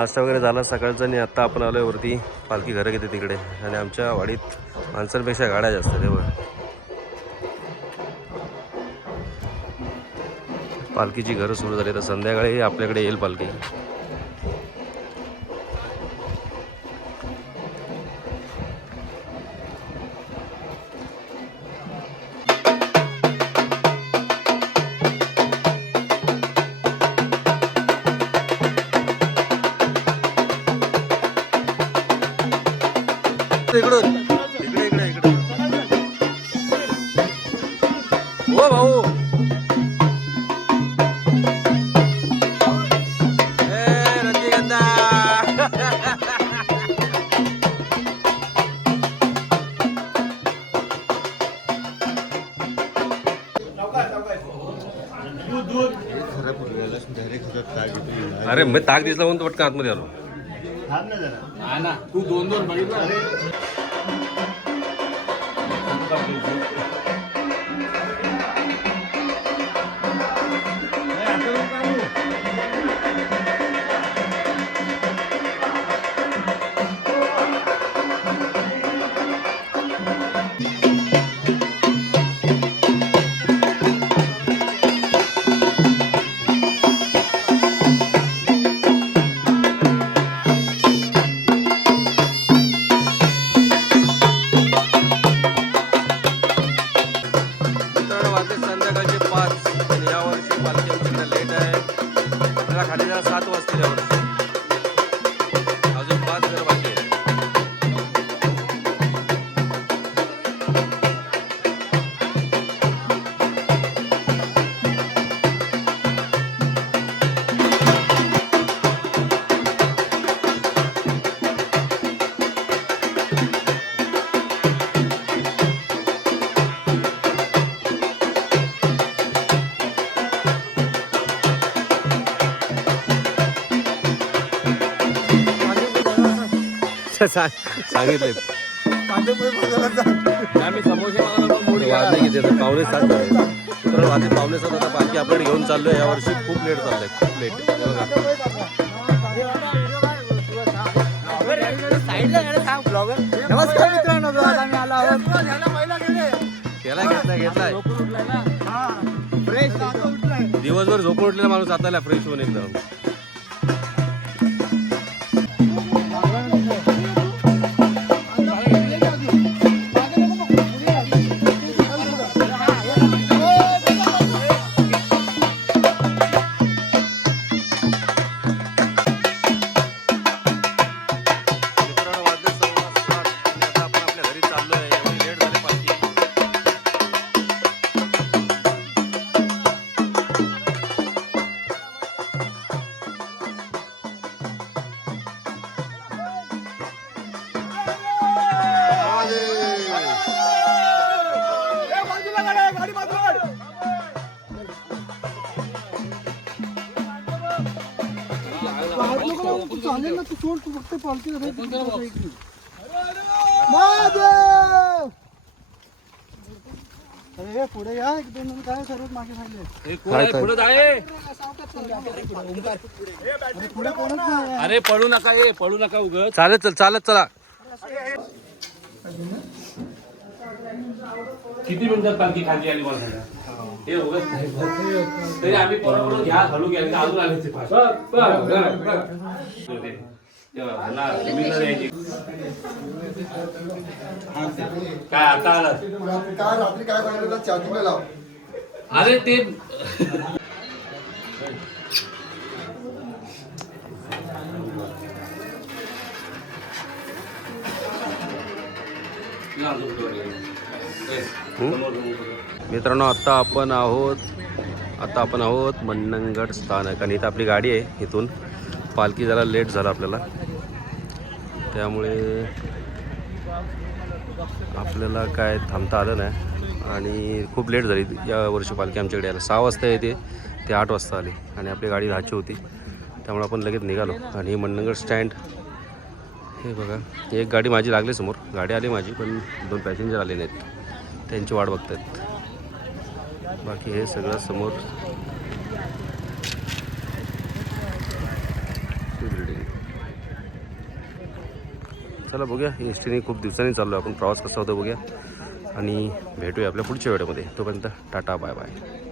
नाश्ता वगैरे झाला सकाळचा आणि आत्ता आपण आलोय वरती पालखी घरं घेते तिकडे. आणि आमच्या वाडीत माणसांपेक्षा गाड्या जास्त आहेत. तेव्हा पालखीची घरं सुरू झाली तर संध्याकाळी आपल्याकडे येईल पालखी. इकडून इकडे इकडे इकडे हो भाऊ. रजनीगंधा अरे मी ताक दिसला म्हणून पटकन आतमध्ये आलो. तू दोन दोन बघितलं. संध्याकाळचे 5 आणि यावर्षी पालखी आमच्याकडे लेट आहे. आपल्याला खाली जायला 7 वाजतील यावर्षी. अजून 5 घर बाकी आहे. सांगितले आम्ही समोसे वाजले किती आता 6:45 आहे. तर वाजले 6:45 आता पालखी आपण घेऊन चाललोय. यावर्षी खूप लेट चाललंय, खूप लेट. नमस्कार मित्रांनो, आम्ही आलो आहोत. घेतलाय दिवसभर झोपून उठलेला माणूस आता फ्रेश होऊन एकदम. चालेल ना, तू सोड, तू फक्त पालखी अरे पुढे या, एक दोन काय सर्वात मागे झाले. पुढे कोणच नाही. अरे पळू नका, पळू नका उगत. चालत चला. किती मिनिटात पालखी खाली आली मला सांगा. हे उगत तरी आम्ही परत घ्या घालू घ्या अजून आले ते काय आता आला रात्री काय बनवलं चार्जिंगला लाव. अरे ते मित्रांनो आता आपण आहोत मन्नंगड स्थानक. आणि इथं आपली गाडी आहे. इथून पालखी जरा लेट झाला आपल्याला, त्यामुळे आपल्याला काय थांबता आलं नाही. आणि खूप लेट झाली या वर्षी पालखी आमच्याकडे यायला. 6 वाजता येते, ते 8 वाजता आली. आणि आपली गाडी 10ची होती, त्यामुळे आपण लगेच निघालो. आणि मन्नंगड स्टँड हे बघा, एक गाडी माझी लागली समोर. गाडी आली माझी, पण 2 पॅसेंजर आले नाहीत, त्यांची वाट बघत आहेत. बाकी हे सगळं समोर बिल्डिंग. चला बघूया, एस टीने खूप दिवसांनी चाललो आपण, प्रवास कसा होता बघूया आणि भेटूया आपल्या पुढच्या व्हिडिओमध्ये. तोपर्यंत टाटा बाय बाय.